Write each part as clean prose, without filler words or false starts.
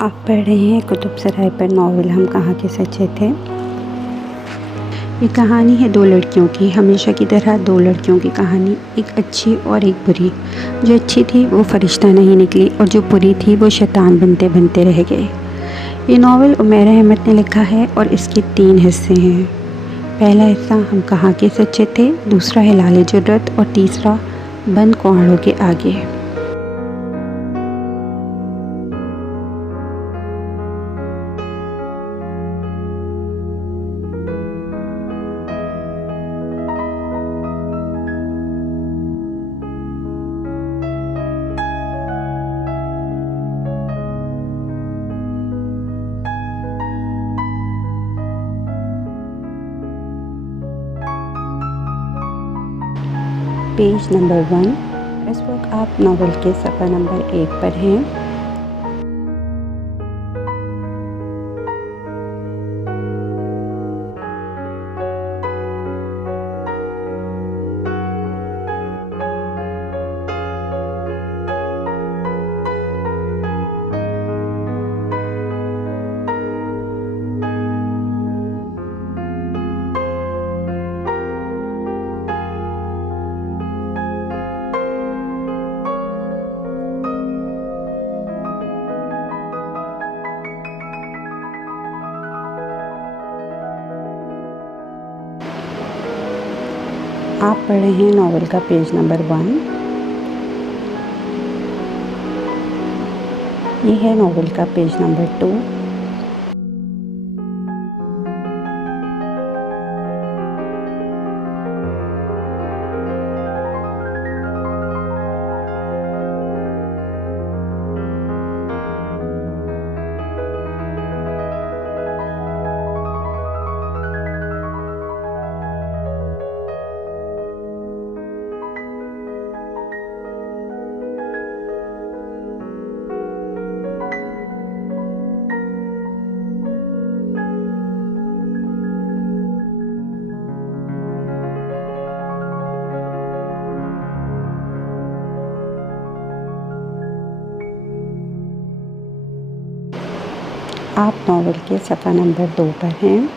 आप पढ़ रहे हैं कुतुब सराय पर नॉवल हम कहाँ के सच्चे थे। ये कहानी है दो लड़कियों की। हमेशा की तरह दो लड़कियों की कहानी, एक अच्छी और एक बुरी। जो अच्छी थी वो फरिश्ता नहीं निकली और जो बुरी थी वो शैतान बनते बनते रह गए। ये नॉवल उमैर अहमद ने लिखा है और इसके 3 हिस्से हैं। पहला हिस्सा हम कहाँ के सच्चे थे, दूसरा है लाले जुर्रत और तीसरा बंद कुआड़ों के आगे। Page number 1। इस वक्त आप नावल के सफ़ा नंबर 1 पर हैं। आप पढ़ रहे हैं नावल का पेज नंबर 1। ये है नावल का पेज नंबर 2। आप नावल के सफ़ा नंबर 2 पर हैं।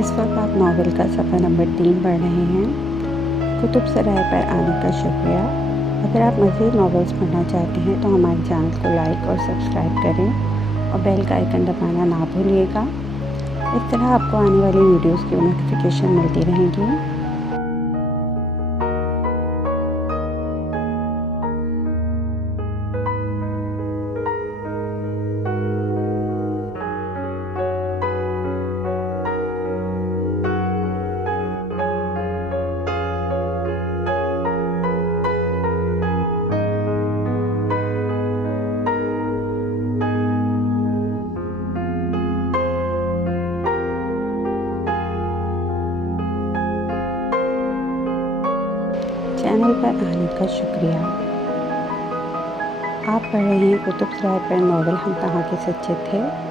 इस वक्त आप नावल का सफ़ा नंबर 3 पढ़ रहे हैं। कुतुब सराय पर आने का शुक्रिया। अगर आप मज़ीद नॉवेल्स पढ़ना चाहते हैं तो हमारे चैनल को लाइक और सब्सक्राइब करें और बेल का आइकन दबाना ना भूलिएगा। इस तरह आपको आने वाली वीडियोस की नोटिफिकेशन मिलती रहेगी। चैनल पर आने का शुक्रिया। आप पढ़ रहे हैं कुतुब सराय पर नॉवल हम कहाँ के सच्चे थे।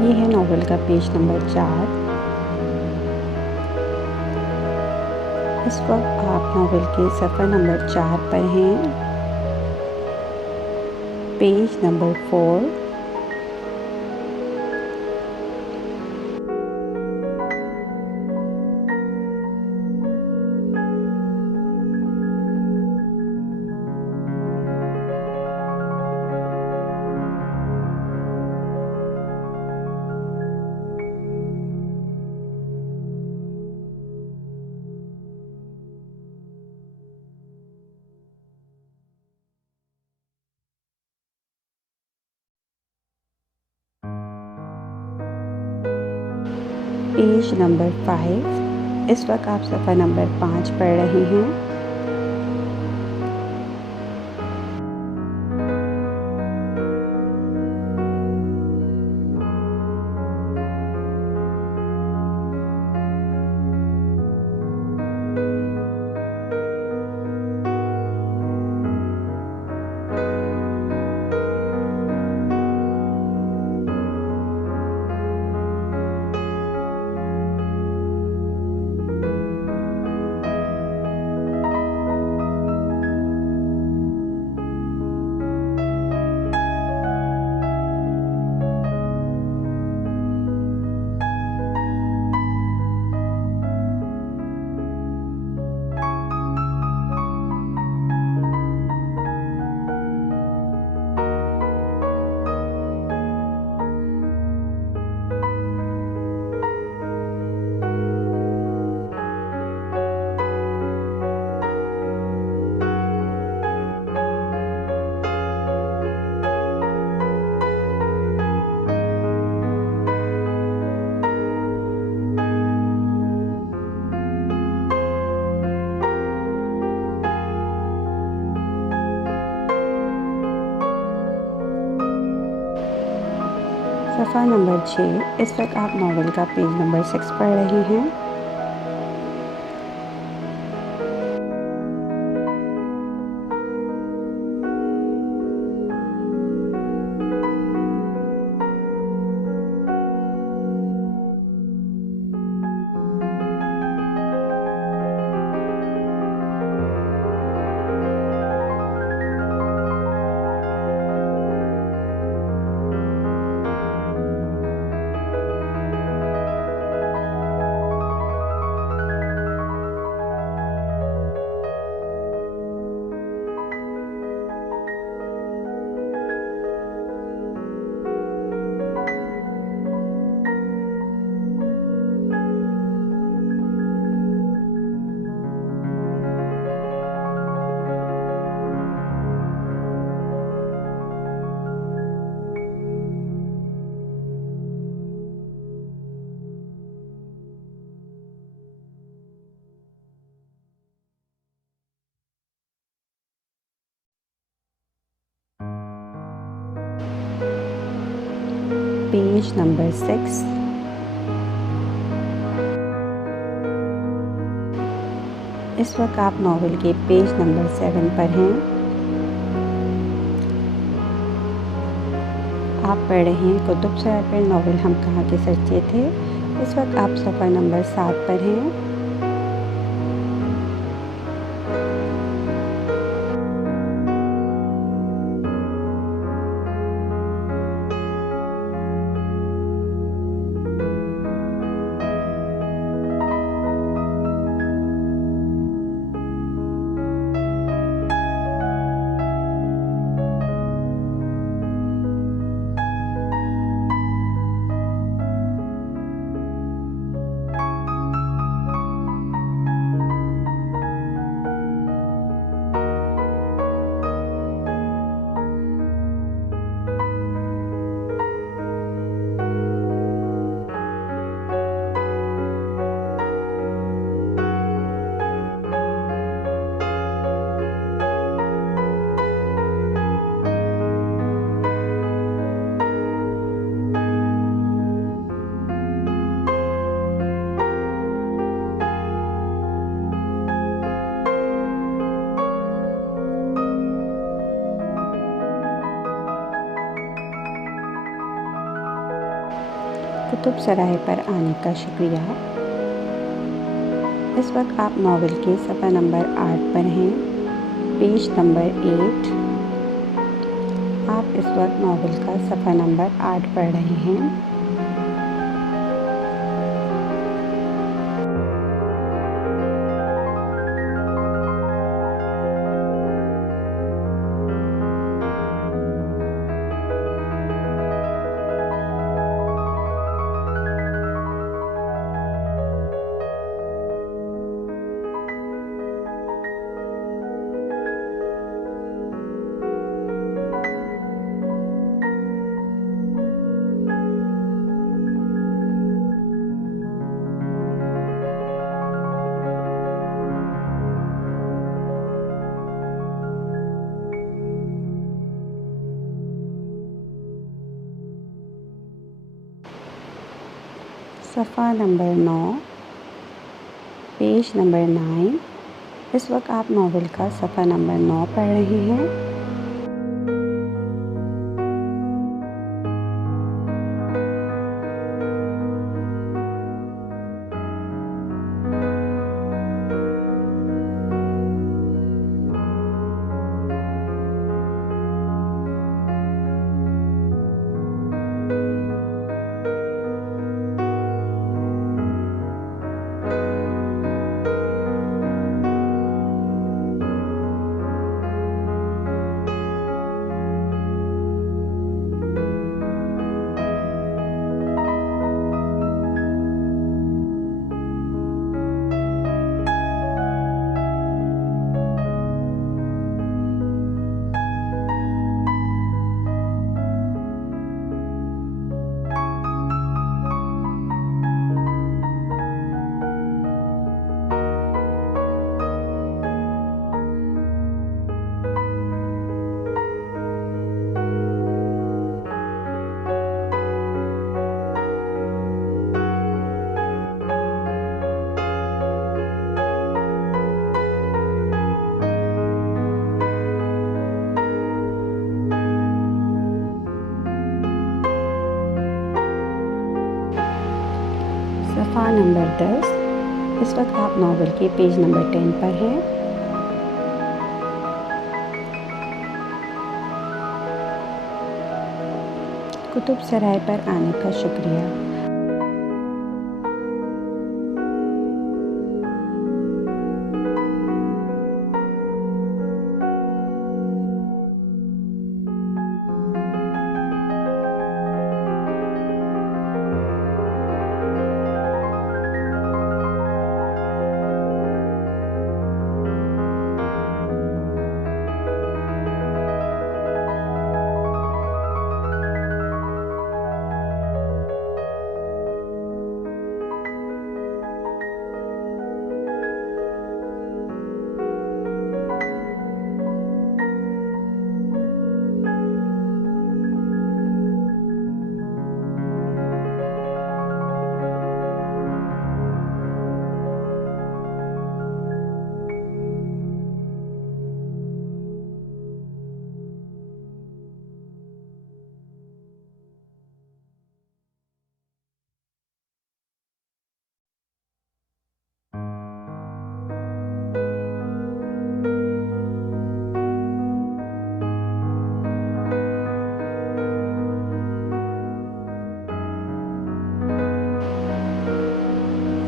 ये है नावल का पेज नंबर 4। इस वक्त आप नावल के सफ़ा नंबर 4 पर हैं। Page number 4। Page number 5। इस वक्त आप सफ़ा नंबर 5 पढ़ रहे हैं। सफ़ा नंबर 6। इस वक्त आप नावल का पेज नंबर 6 पढ़ रहे हैं। Page number 6। इस वक्त आप नावल के पेज नंबर 7 पर हैं। आप पढ़ रहे हैं कुतुब सराय पर नावल हम कहाँ के सच्चे थे। इस वक्त आप सफ़ा नंबर 7 पर हैं। कुतुब सराय पर आने का शुक्रिया। इस वक्त आप नावल के सफ़ा नंबर 8 पर हैं। Page number 8। आप इस वक्त नावल का सफ़ा नंबर 8 पढ़ रहे हैं। सफ़ा नंबर 9, पेज नंबर 9। इस वक्त आप नावल का सफ़ा नंबर 9 पढ़ रहे हैं। सफ़ा नंबर 10। इस वक्त आप नावल के पेज नंबर 10 पर हैं। कुतुब सराय पर आने का शुक्रिया।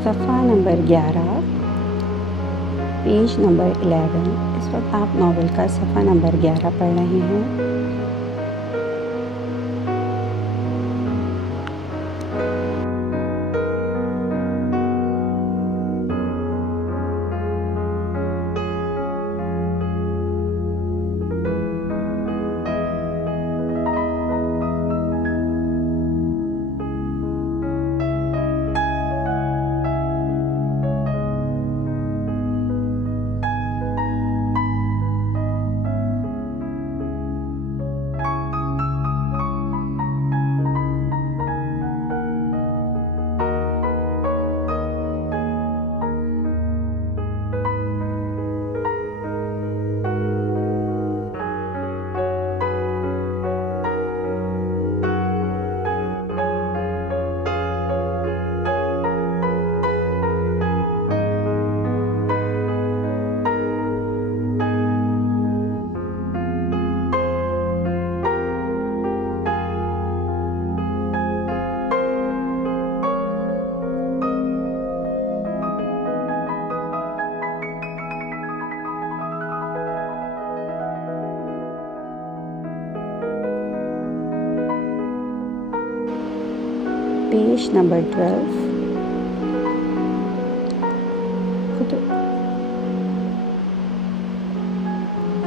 सफ़ा नंबर 11, पेज नंबर 11। इस वक्त आप नावल का सफ़ा नंबर 11 पढ़ रहे हैं। Page number 12।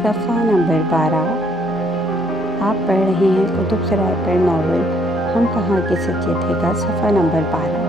सफ़ा नंबर 12। आप पढ़ रहे हैं कुतुब सराय पर नावल हम कहाँ के सच्चे थे का सफ़ा नंबर 12।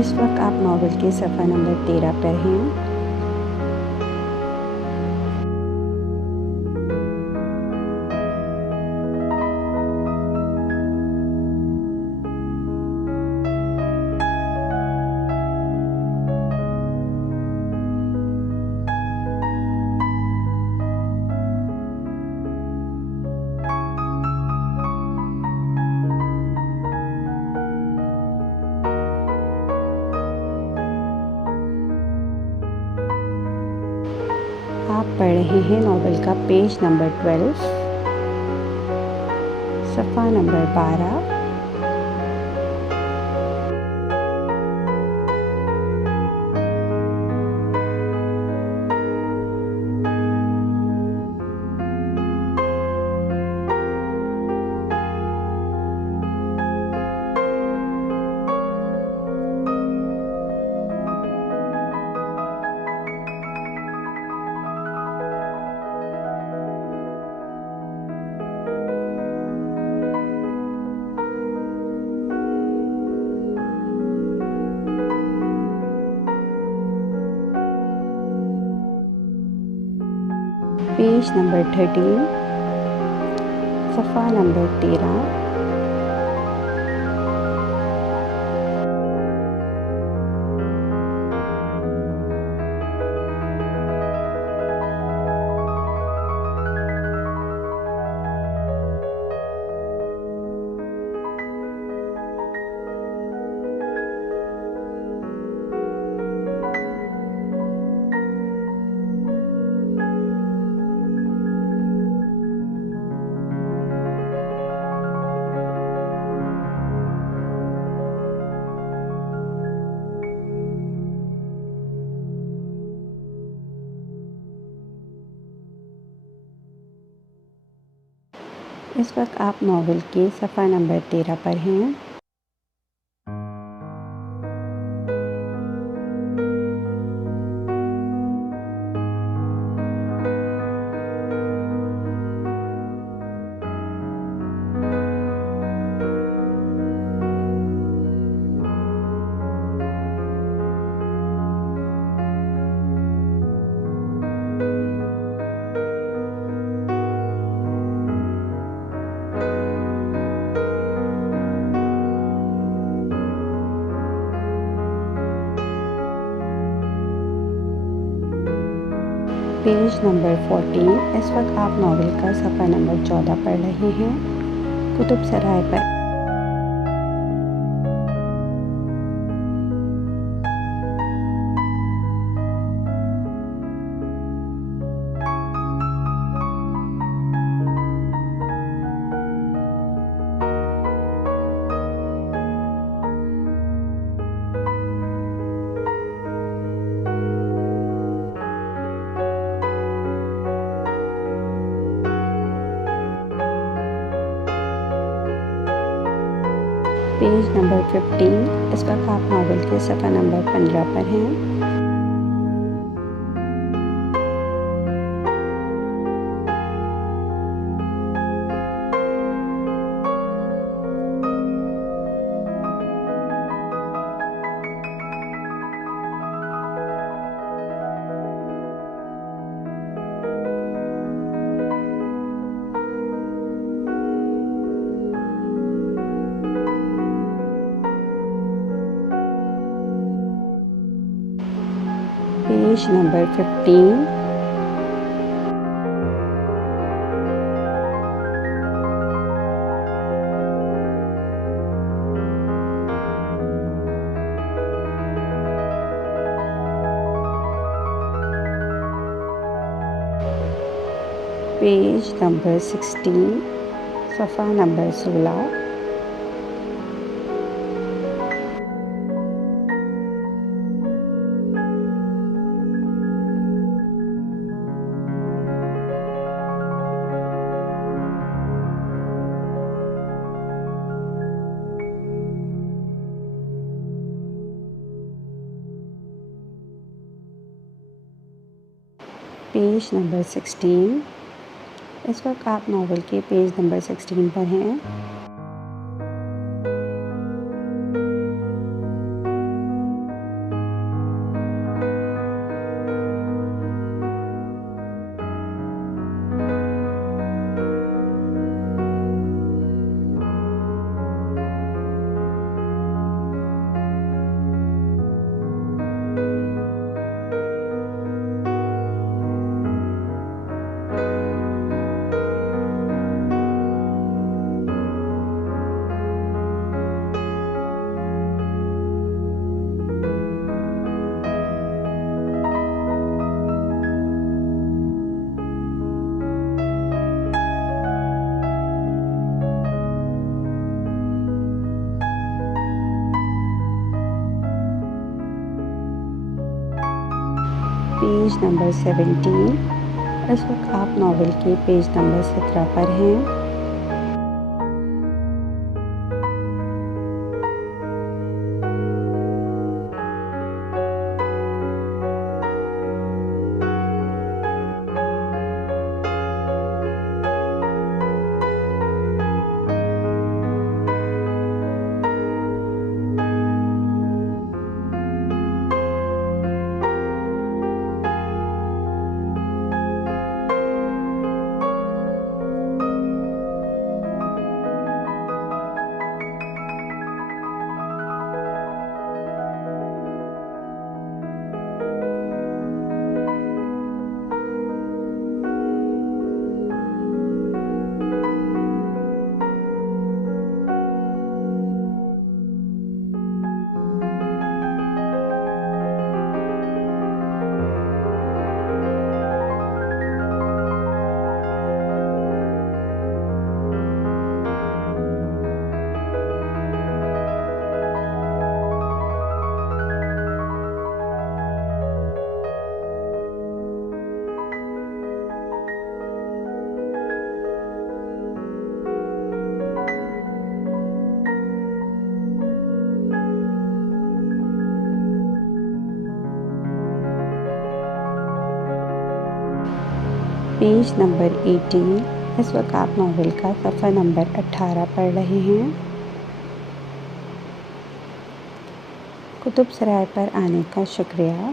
इस वक्त आप नावल के सफ़ा नंबर 13 पर हैं। आप पढ़ रहे हैं नावल का पेज नंबर 12, सफ़ा नंबर 12। पेज नंबर 13, सफ़ा नंबर 13। इस वक्त आप नावल के सफ़ा नंबर 13 पर हैं। Page number 14। इस वक्त आप नावल का सफ़ा नंबर 14 पढ़ रहे हैं। कुतुब सराय पर पेज नंबर 15। इस वक्त आप नावल के सफ़ा नंबर 15 पर हैं। Page number 15। पेज नंबर 16, सफ़ा नंबर 16। Page number 16। इस वक्त आप नावल के पेज नंबर 16 पर हैं। Page number 17। इस वक्त आप नावल के पेज नंबर 17 पर हैं। Page number 18। इस वक्त आप नावल का सफ़ा नंबर 18 पढ़ रहे हैं। कुतुब सराय पर आने का शुक्रिया।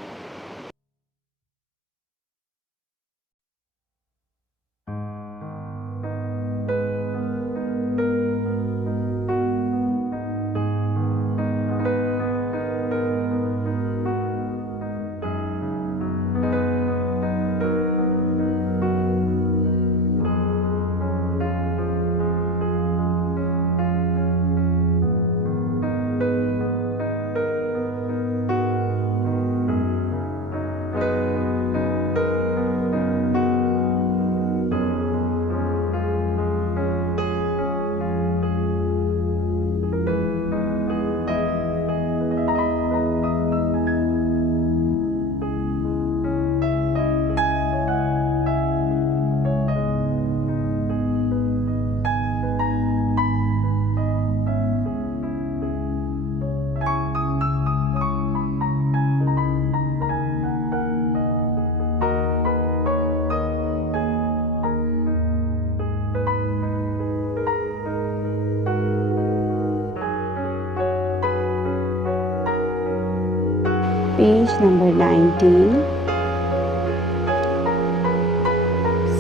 Page number 19।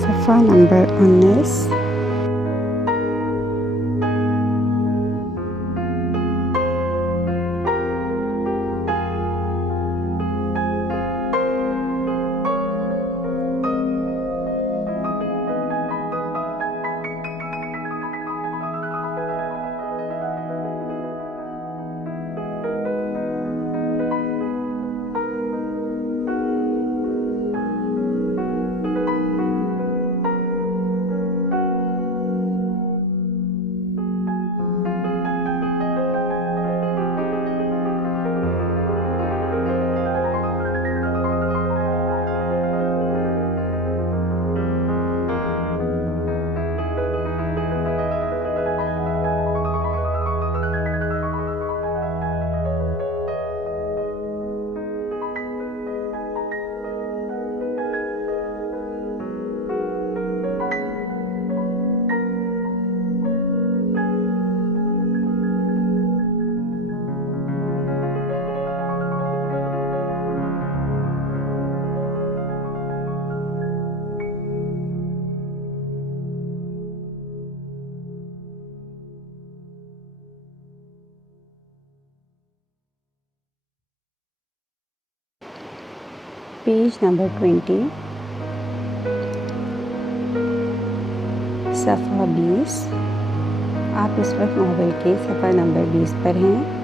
सफ़ा नंबर 19। Page number 20। सफ़ा 20। आप इस वक्त नावल के सफ़ा नंबर 20 पर हैं।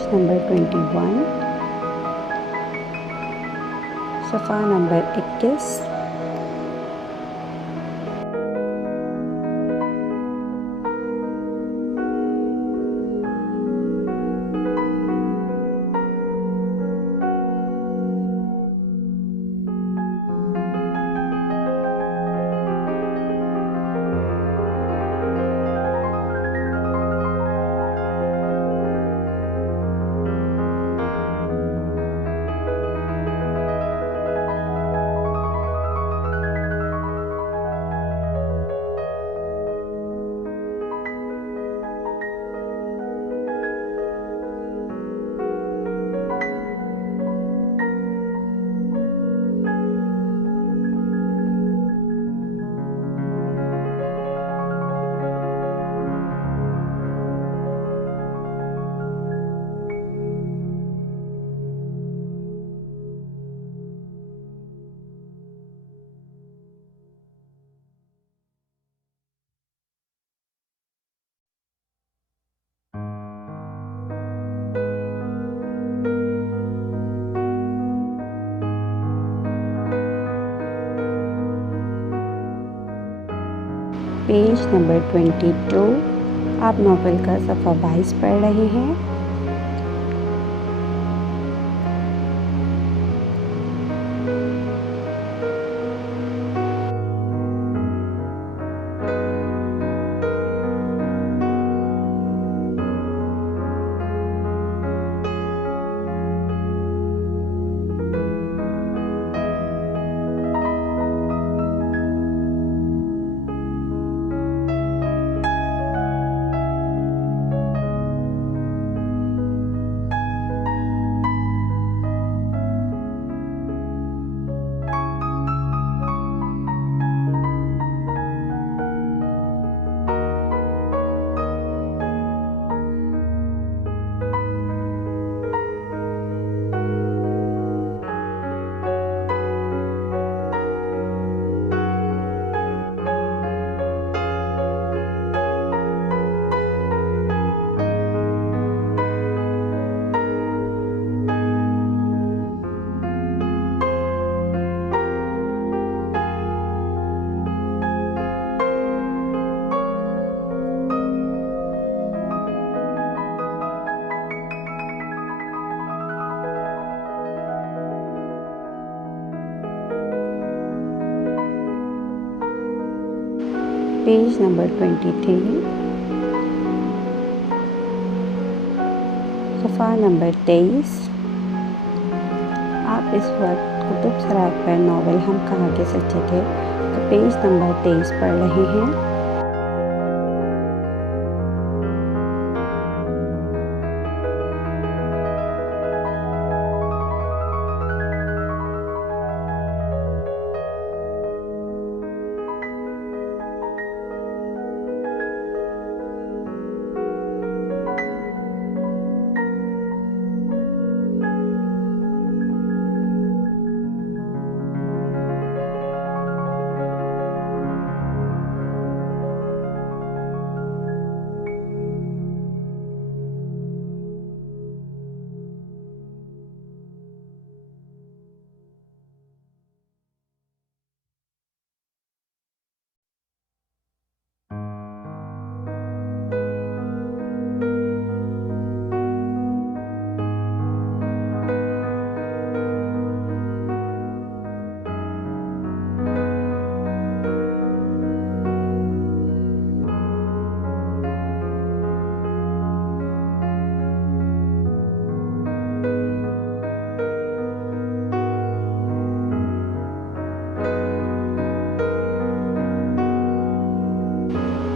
पेज नंबर 21, सफ़ा नंबर 21। पेज नंबर 22, आप नॉवेल का सफ़ा 22 पढ़ रहे हैं। पेज नंबर 23, सफ़ा नंबर 23। आप इस वक्त कुतुब सराय पर नावल हम कहाँ के सच्चे थे तो पेज नंबर 23 पढ़ रहे हैं।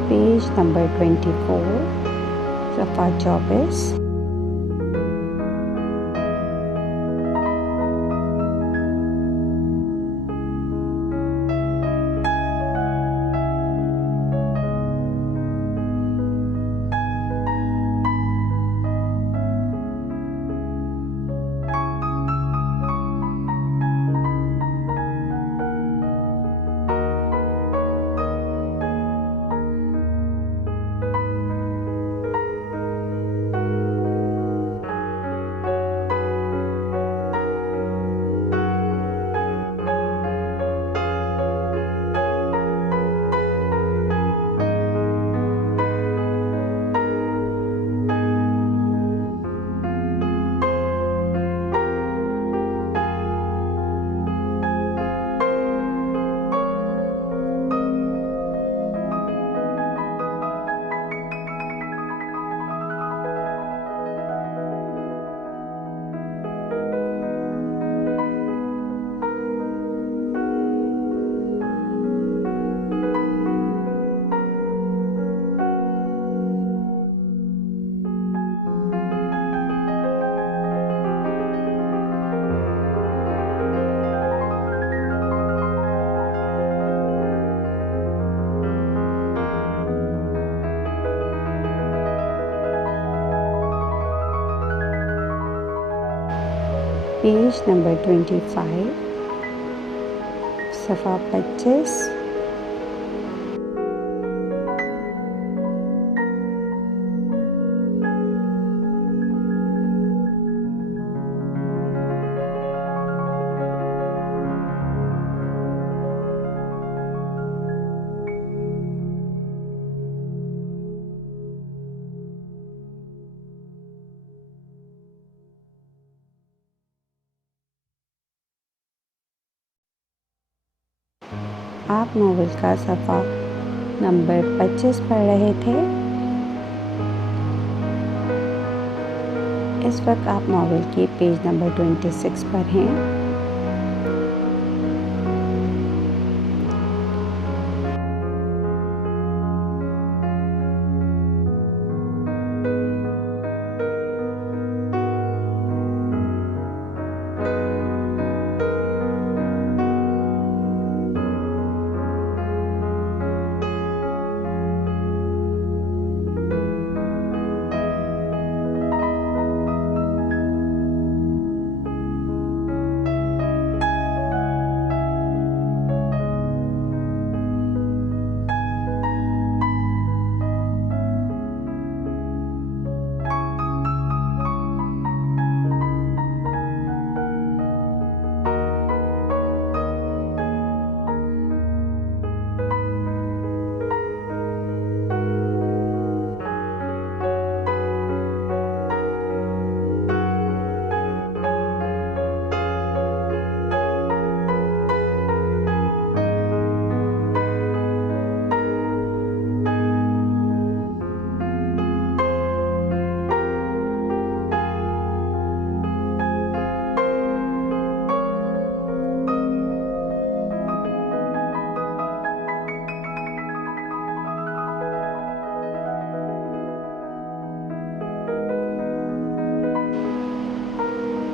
पेज नंबर 24, सफ़ा 24। पेज नंबर 25, सफ़ा 25। आप नॉवेल का सफ़ा नंबर 25 पढ़ रहे थे। इस वक्त आप नॉवेल के पेज नंबर 26 पर हैं।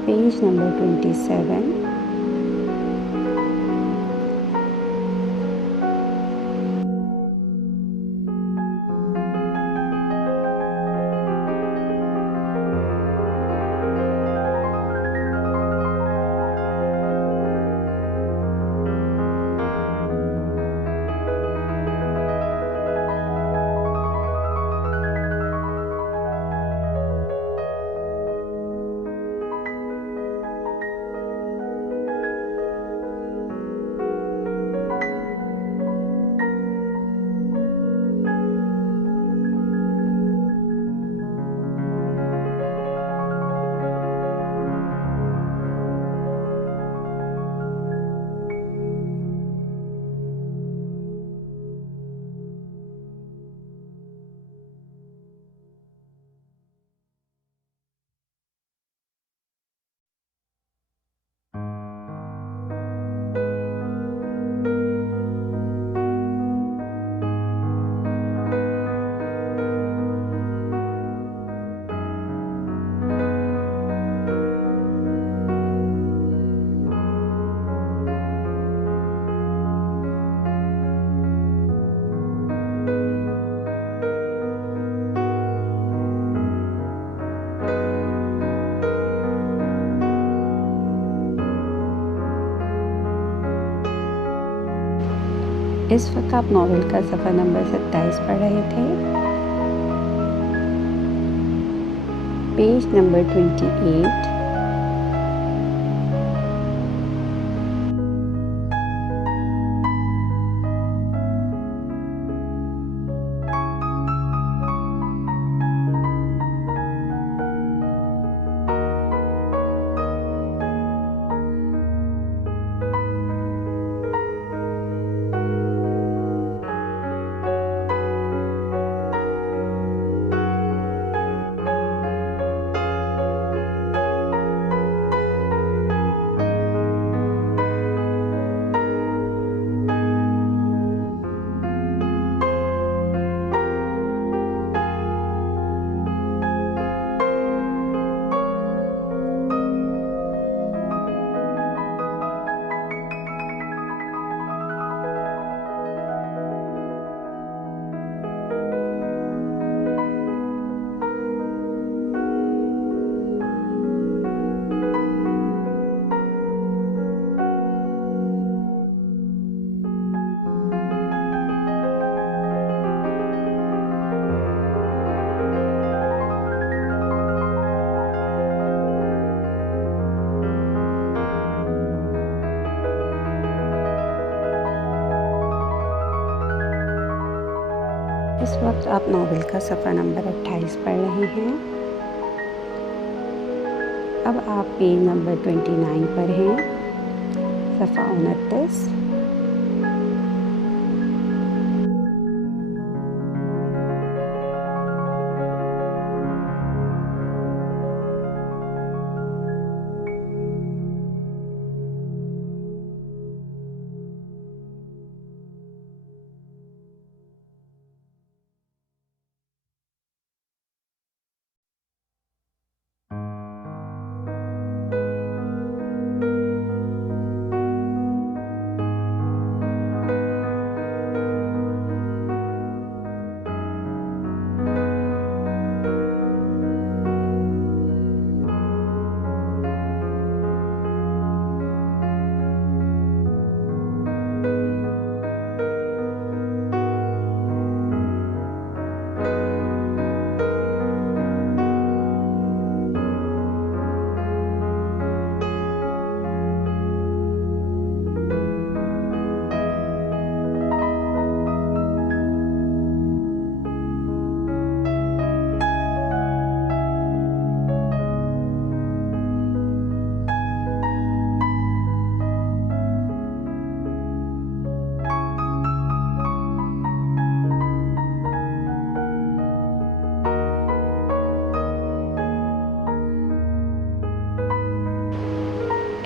पेज नंबर 27, इस वक्त आप नॉवेल का सफ़ा नंबर 27 पढ़ रहे थे। पेज नंबर 28, वक्त आप नावल का सफ़ा नंबर 28 पढ़ रहे हैं। अब आप पेज नंबर 29 पर हैं, सफ़ा 29।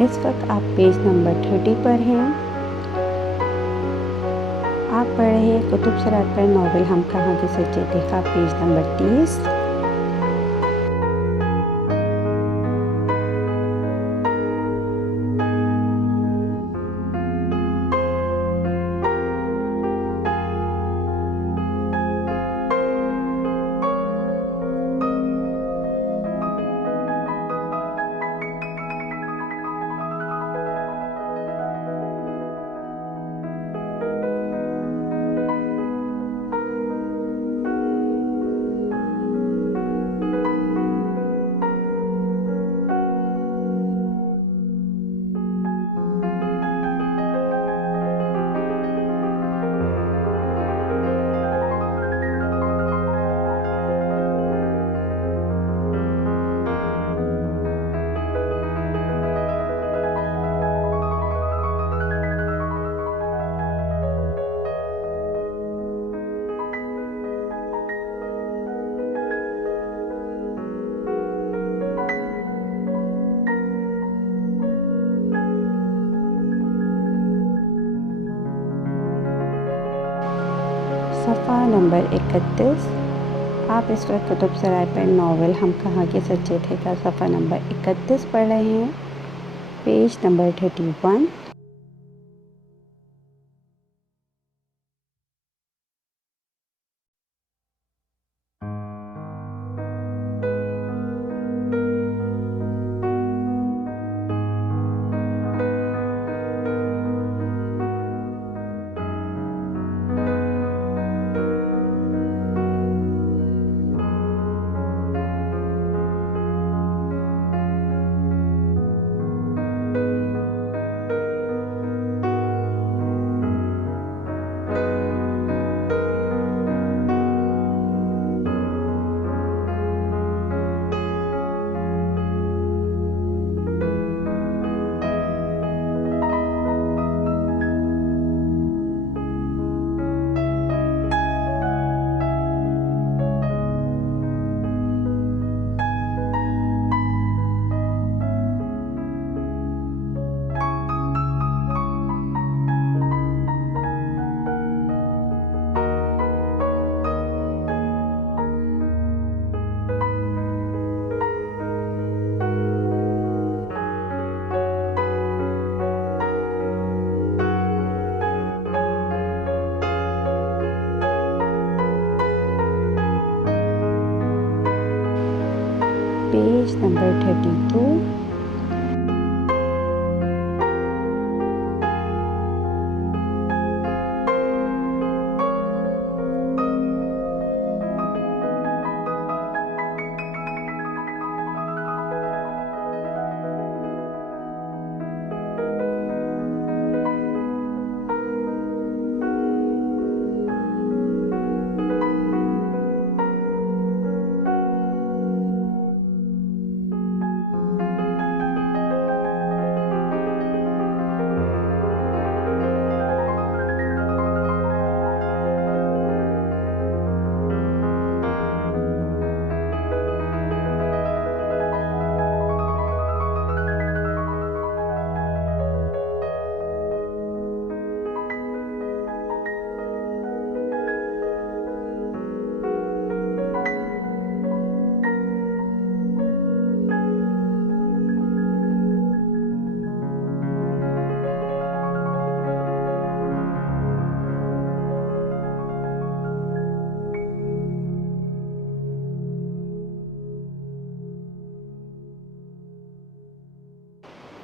इस वक्त आप पेज नंबर 30 पर हैं। आप पढ़ रहे हैं कुतुब सरात पर नावल हम कहाँ के सच्चे थे का पेज नंबर 30। सफ़ा नंबर 31। आप इस वक्त कुतुब सराय पर नावल हम कहाँ के सच्चे थे का सफ़ा नंबर 31 पढ़ रहे हैं, page number 31। Page number 32।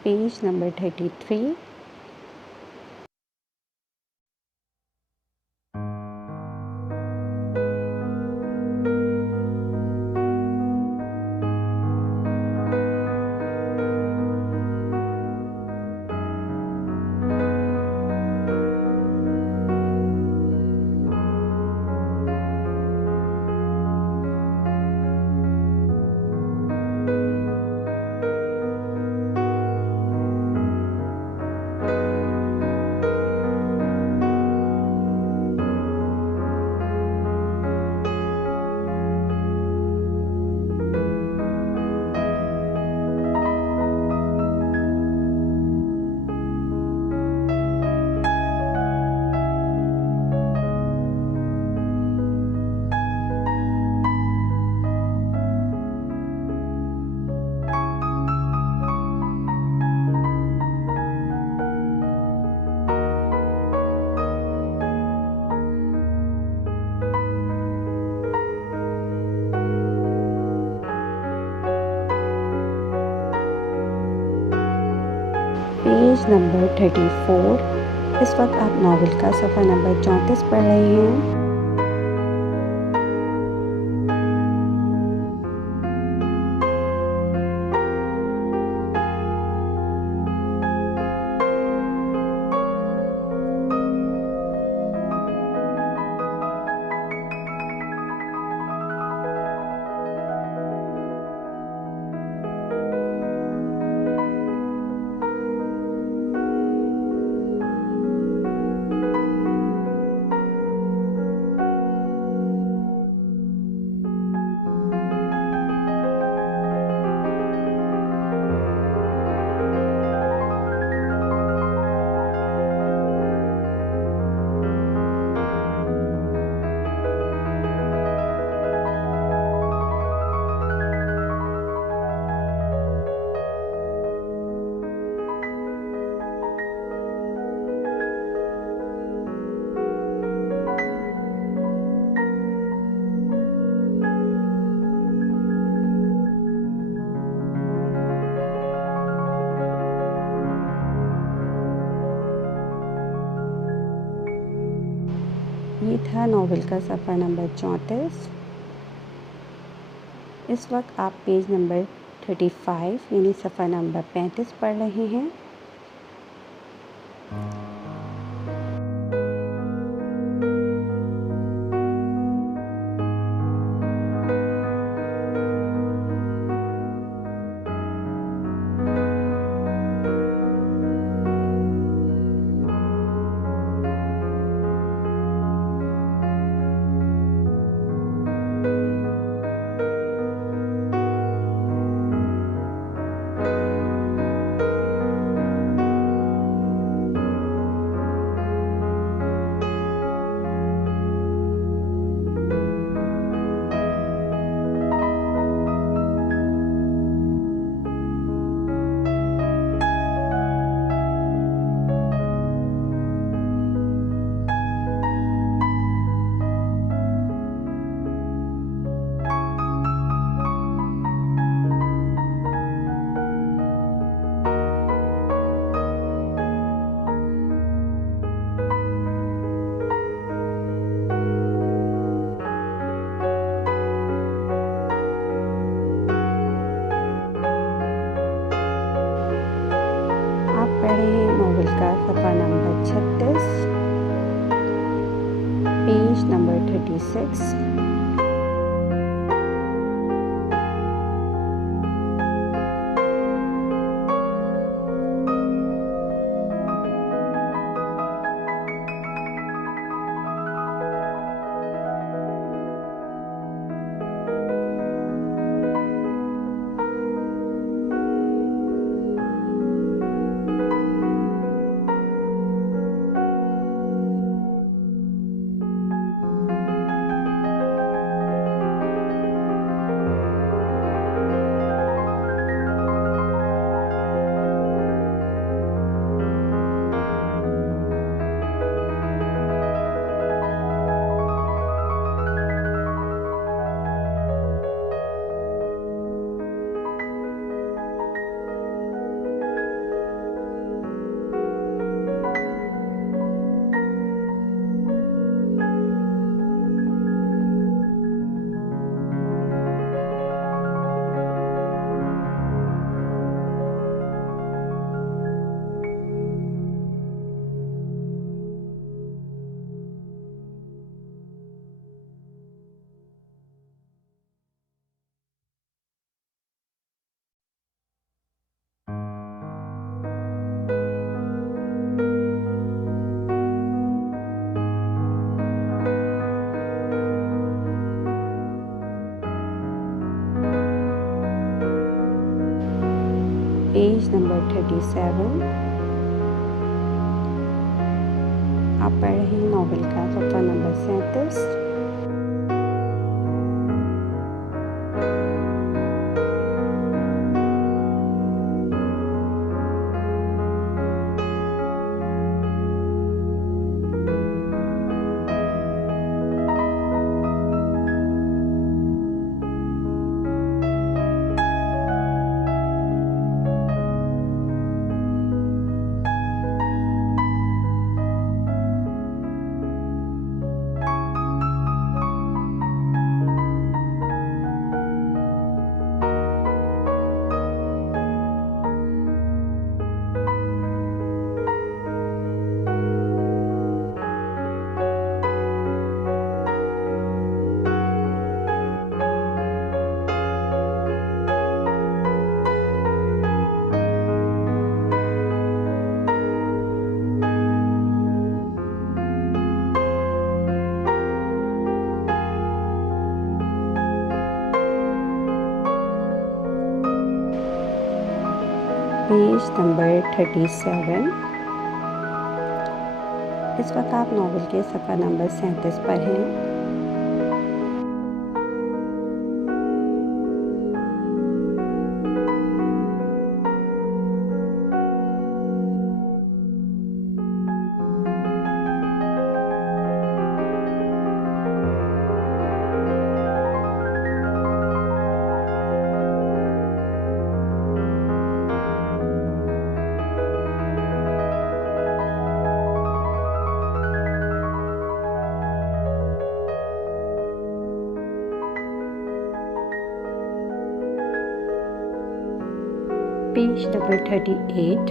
Page number 33। Page number 34। इस वक्त आप नावल का सफ़ा नंबर 34 पढ़ रहे हैं। ये था नावल का सफ़ा नंबर 34। इस वक्त आप पेज नंबर 35 यानी सफ़ा नंबर 35 पढ़ रहे हैं। पढ़े हैं नावल का सफ़ा number 36, page number 36। Page number 37। आप पढ़ रहे हैं नॉवेल का सफ़ा नंबर 37। Page number 37। इस वक्त आप नॉवेल के सफ़ा नंबर 37 पर हैं। Page number 38।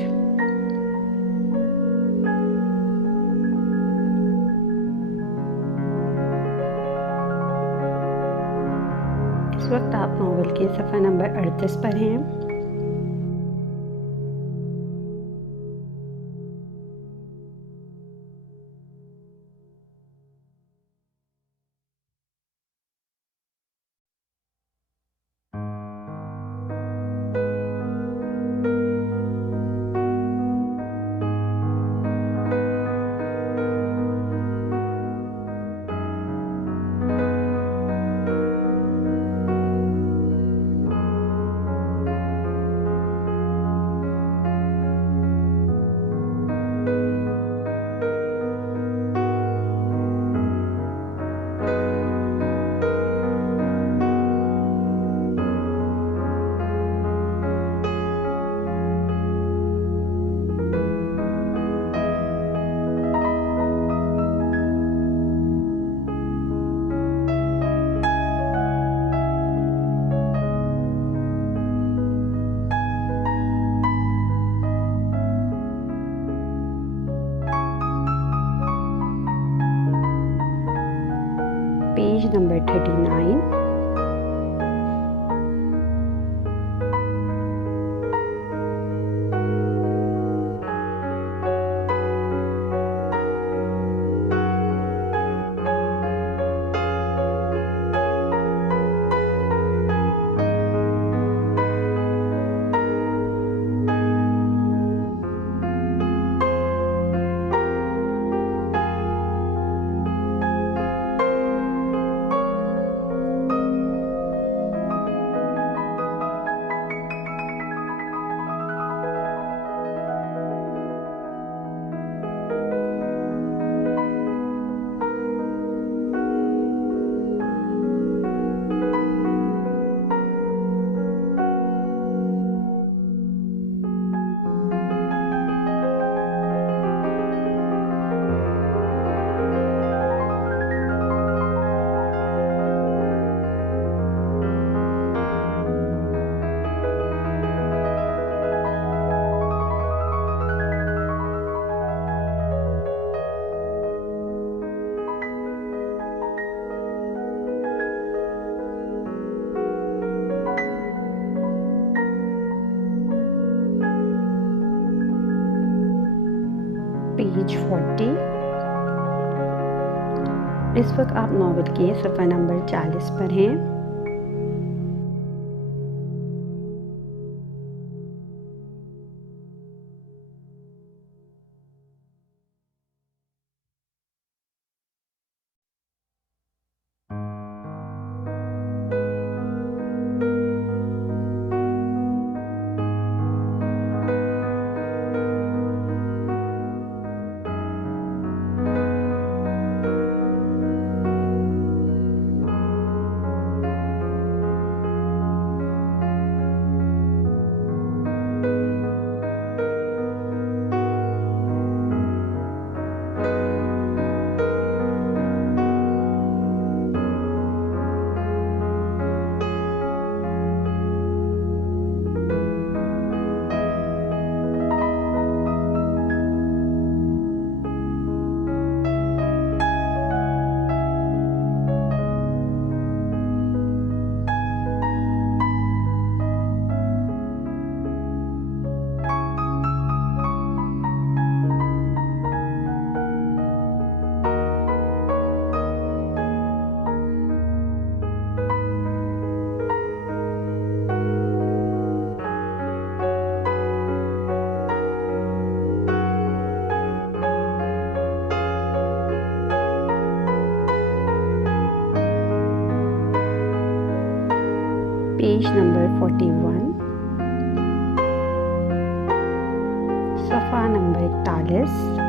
इस वक्त आप नॉवेल के सफ़ा नंबर 38 पर हैं। Page number 39। पेज 40। इस वक्त आप नॉवेल के सफ़ा नंबर 40 पर हैं। पेज नंबर 41, सफ़ा number 41।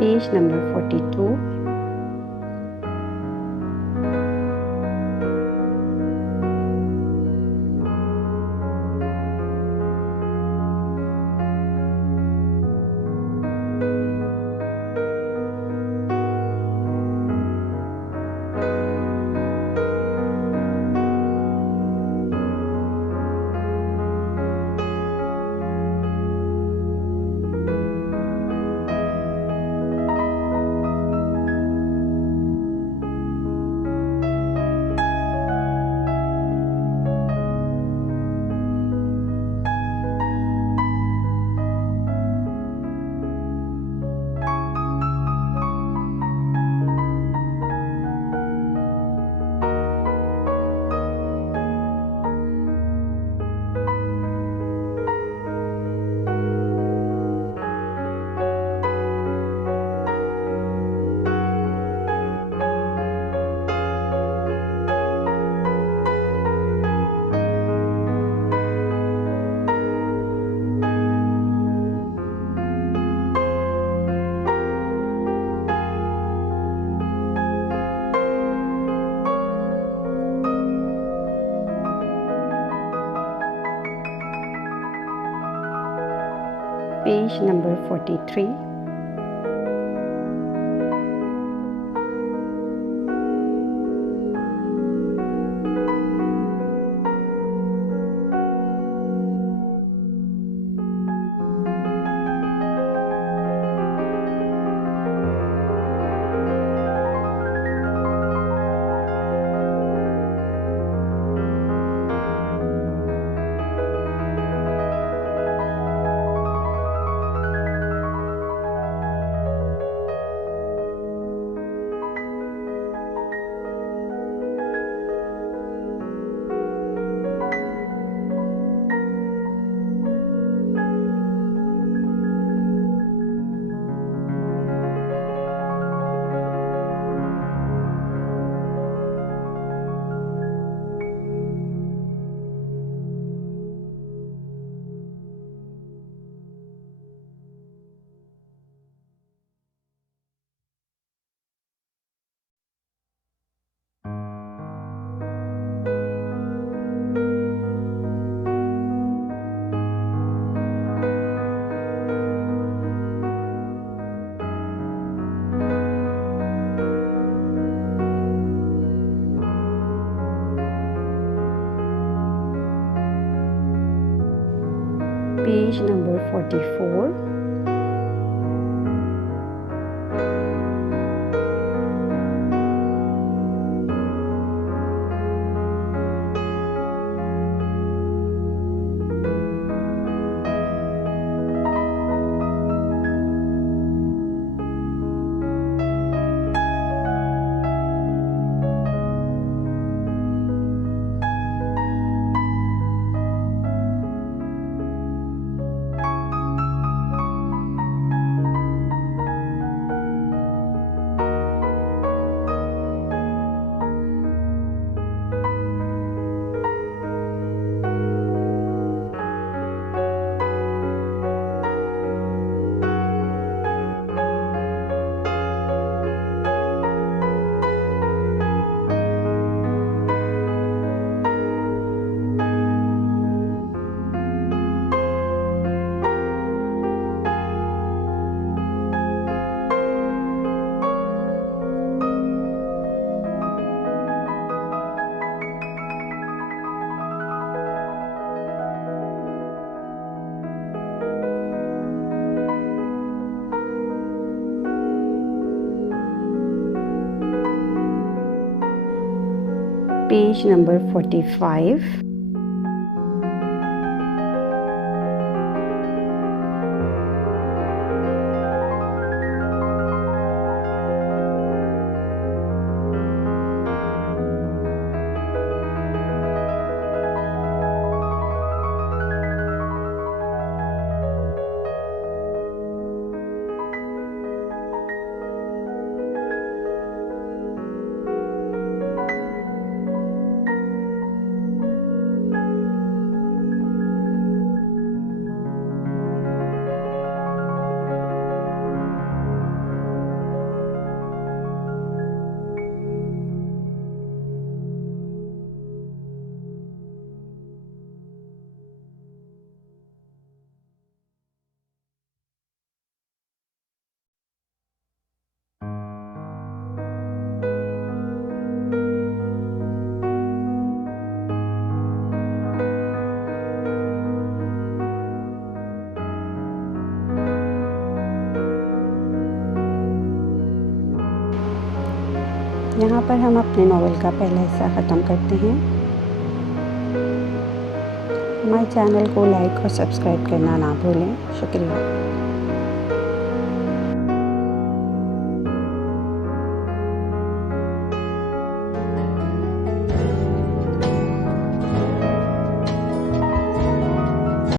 Page number 42, page number 43, page number 44, page number 45। यहाँ पर हम अपने नावल का पहला हिस्सा ख़त्म करते हैं। हमारे चैनल को लाइक और सब्सक्राइब करना ना भूलें। शुक्रिया।